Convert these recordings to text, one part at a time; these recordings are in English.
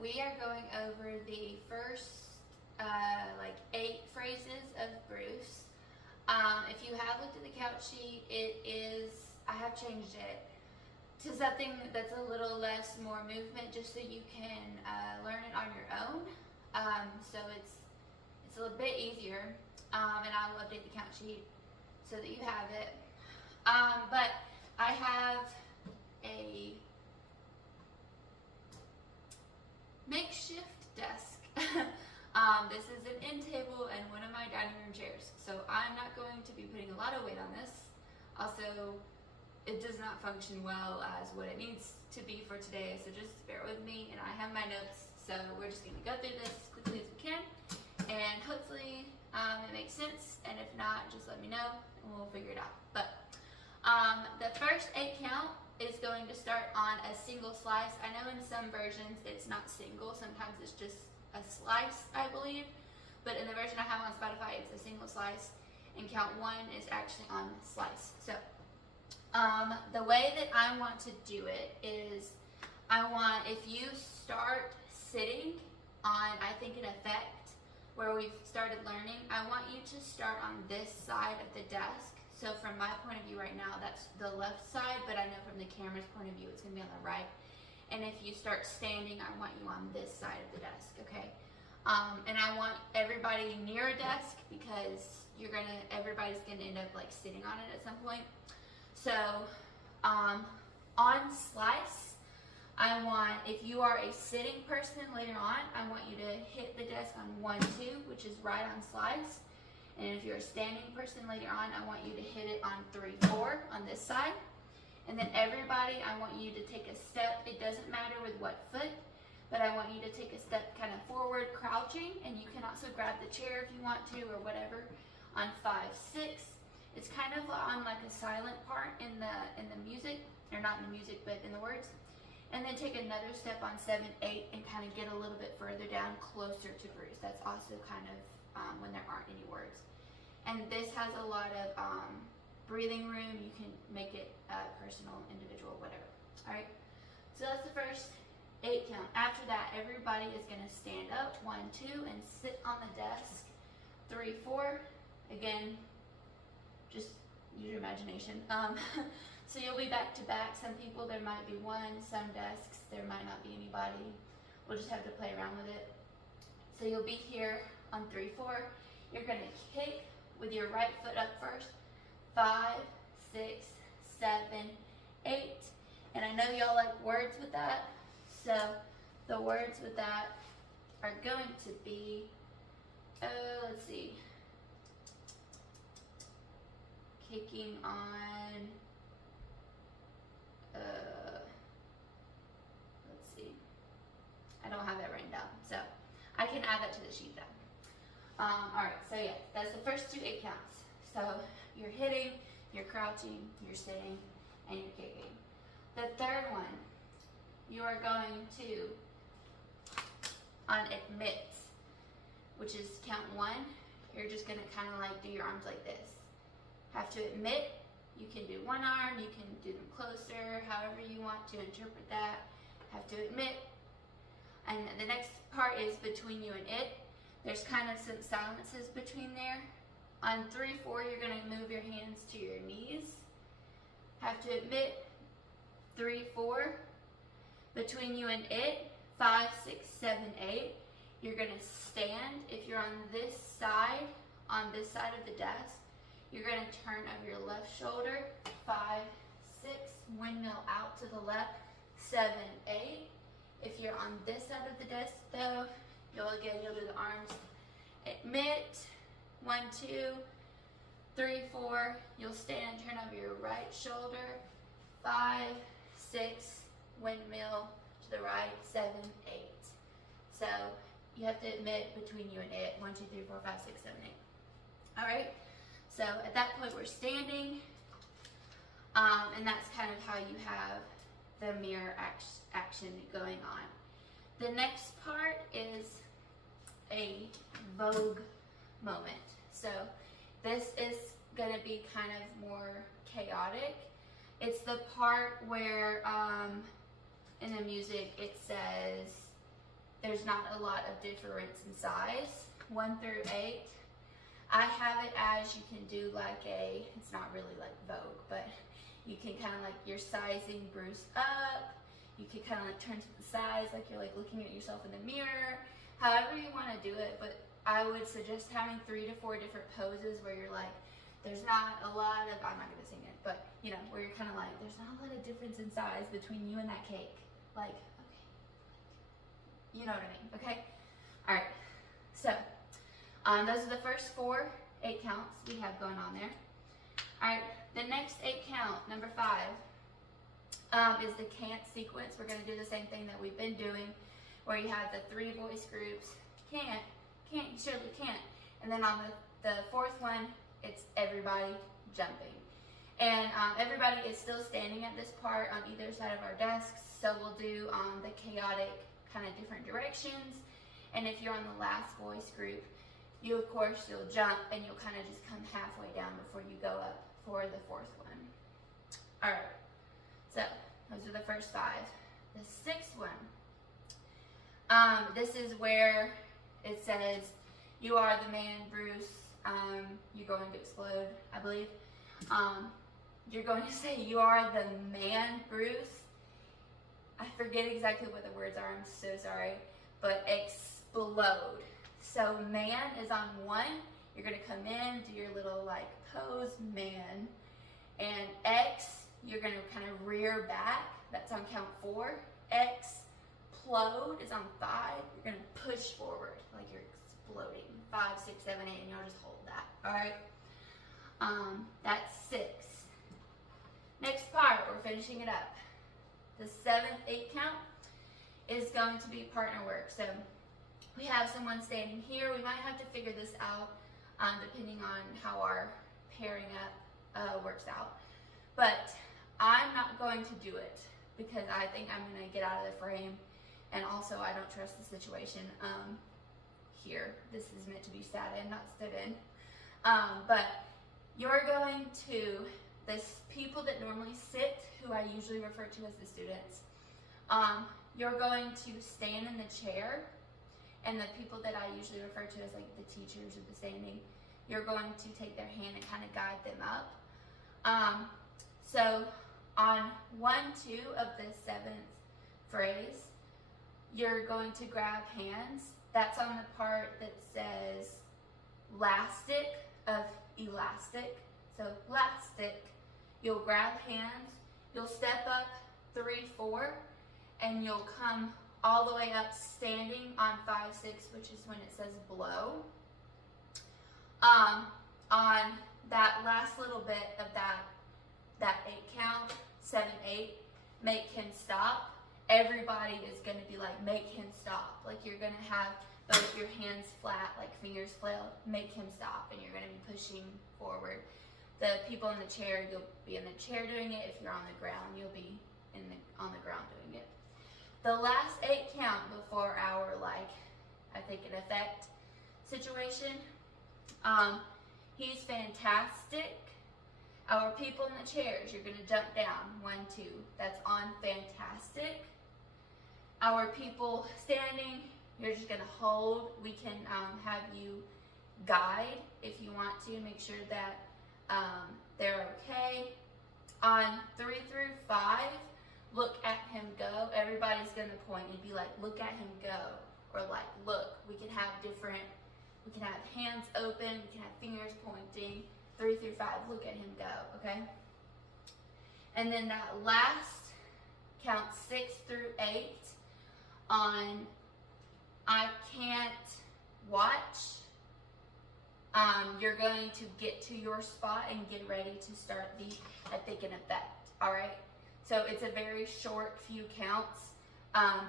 we are going over the first like 8 phrases of Bruce. If you have looked at the count sheet, I have changed it to something that's a little less more movement, just so you can learn it on your own. So it's a little bit easier, and I'll update the count sheet so that you have it. But I have a makeshift desk. This is an end table and one of my dining room chairs. So I'm not going to be putting a lot of weight on this. Also, it does not function well as what it needs to be for today, so just bear with me. And I have my notes, so we're just going to go through this as quickly as we can, and hopefully it makes sense. And if not, just let me know and we'll figure it out. But the first 8 count is going to start on a single slice. I know in some versions it's not single, sometimes it's just a slice, I believe, but in the version I have on Spotify, it's a single slice, and count 1 is actually on slice. So the way that I want to do it is, if you start sitting on, I think, an effect where we've started learning, I want you to start on this side of the desk. So from my point of view right now, that's the left side, but I know from the camera's point of view, it's gonna be on the right. And if you start standing, I want you on this side of the desk, okay? And I want everybody near a desk, because everybody's gonna end up like sitting on it at some point. So on slice, I want, if you are a sitting person later on, I want you to hit the desk on 1, 2, which is right on slice. And if you're a standing person later on, I want you to hit it on 3, 4 on this side. And then everybody, I want you to take a step. It doesn't matter with what foot, but I want you to take a step kind of forward, crouching, and you can also grab the chair if you want to, or whatever. On 5, 6, it's kind of on like a silent part in the music, or not in the music, but in the words. And then take another step on 7, 8, and kind of get a little bit further down, closer to Bruce. That's also kind of when there aren't any words. And this has a lot of breathing room. You can make it personal, individual, whatever. All right, so that's the first 8 count. After that, everybody is going to stand up, 1, 2, and sit on the desk. 3, 4, again, just use your imagination. So you'll be back to back. Some people, there might be one, some desks, there might not be anybody. We'll just have to play around with it. So you'll be here on 3, 4. You're going to kick with your right foot up first. 5, 6, 7, 8. And I know y'all like words with that. So the words with that are going to be, let's see, kicking on, let's see, I don't have that written down, so I can add that to the sheet though. Alright, so yeah, that's the first 2 8 counts. So you're hitting, you're crouching, you're sitting, and you're kicking. The third one, you are going to, on admit, which is count 1, you're just going to kind of like do your arms like this. Have to admit, you can do one arm, you can do them closer, however you want to interpret that. Have to admit. And the next part is between you and it. There's kind of some silences between there. On 3, 4, you're going to move your hands to your knees. Have to admit. 3, 4. Between you and it. 5, 6, 7, 8. You're going to stand. If you're on this side of the desk, you're going to turn over your left shoulder. 5, 6. Windmill out to the left. 7, 8. If you're on this side of the desk though, you'll do the arms. Admit. 1, 2, 3, 4. You'll stand, turn over your right shoulder. 5, 6. Windmill to the right. 7, 8. So you have to admit between you and it. 1, 2, 3, 4, 5, 6, 7, 8. All right. So at that point we're standing, and that's kind of how you have the mirror action going on. The next part is a Vogue moment. So this is going to be kind of more chaotic. It's the part where in the music it says there's not a lot of difference in size, 1 through 8. I have it as you can do like a, it's not really like Vogue, but you can kind of like, you're sizing Bruce up. You can kind of like turn to the sides, like you're like looking at yourself in the mirror, however you want to do it. But I would suggest having 3 to 4 different poses where you're like, there's not a lot of, I'm not going to sing it, but you know, where you're kind of like, there's not a lot of difference in size between you and that cake. Like, okay, you know what I mean, okay? All right, so those are the first 4 8 counts we have going on there. All right, the next 8 count, number 5, is the can't sequence. We're going to do the same thing that we've been doing, where you have the 3 voice groups, can't, you surely can't. And then on the 4th one, it's everybody jumping. And everybody is still standing at this part on either side of our desks, so we'll do the chaotic kind of different directions. And if you're on the last voice group, you of course, you'll jump and you'll kind of just come halfway down before you go up for the 4th one. All right, so those are the first 5. The 6th one, this is where it says, you are the man, Bruce, you're going to explode, I believe. You're going to say, you are the man, Bruce. I forget exactly what the words are, I'm so sorry, but explode. So man is on 1, you're going to come in, do your little like pose, man, and X, you're going to kind of rear back, that's on count 4. Explode is on 5, you're going to push forward like you're exploding. 5, 6, 7, 8, and you'll just hold that, all right? That's 6. Next part, we're finishing it up. The 7th 8 count is going to be partner work. So we have someone standing here. We might have to figure this out depending on how our pairing up works out. But I'm not going to do it because I think I'm going to get out of the frame, and also I don't trust the situation here. This is meant to be sat in, not stood in. But you're going to, this people that normally sit, who I usually refer to as the students, you're going to stand in the chair, and the people that I usually refer to as like the teachers or the standing, you're going to take their hand and kind of guide them up. So on 1, 2 of the 7th phrase, you're going to grab hands. That's on the part that says lastic of elastic. So lastic, you'll grab hands, you'll step up 3, 4, and you'll come all the way up standing on 5, 6, which is when it says blow. On that last little bit of that 8 count, 7, 8, make him stop. Everybody is going to be like, make him stop. Like you're going to have both your hands flat, like fingers flailed, make him stop, and you're going to be pushing forward. The people in the chair, you'll be in the chair doing it. If you're on the ground, you'll be on the ground doing it. The last 8 count before our, like, I think an effect situation, he's fantastic. Our people in the chairs, you're going to jump down, 1, 2. That's on fantastic. Our people standing, you're just going to hold. We can have you guide if you want to, make sure that they're okay. On 3 through 5, look at him go. Everybody's going to point and be like, look at him go. Or like, look. We can have hands open, we can have fingers pointing. 3 through 5, look at him go, okay? And then that last count, 6 through 8, on I can't watch, you're going to get to your spot and get ready to start the I think an effect, all right? So it's a very short few counts,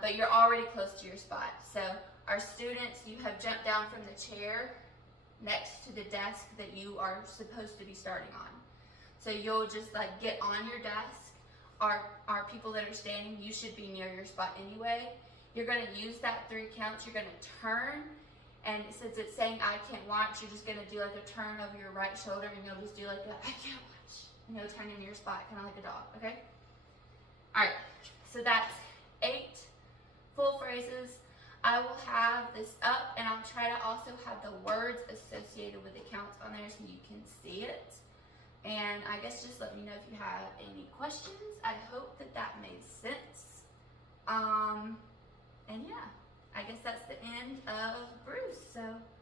but you're already close to your spot. So our students, you have jumped down from the chair next to the desk that you are supposed to be starting on. So you'll just like get on your desk. Our people that are standing, you should be near your spot anyway. You're going to use that 3 counts. You're going to turn, and since it's saying I can't watch, you're just going to do like a turn over your right shoulder, and you'll just do like a I can't watch, and you'll turn in your spot, kind of like a dog, okay? All right, so that's 8 full phrases. I will have this up, and I'll try to also have the words associated with accounts on there so you can see it. And I guess just let me know if you have any questions. I hope that that made sense. And yeah, I guess that's the end of Bruce. So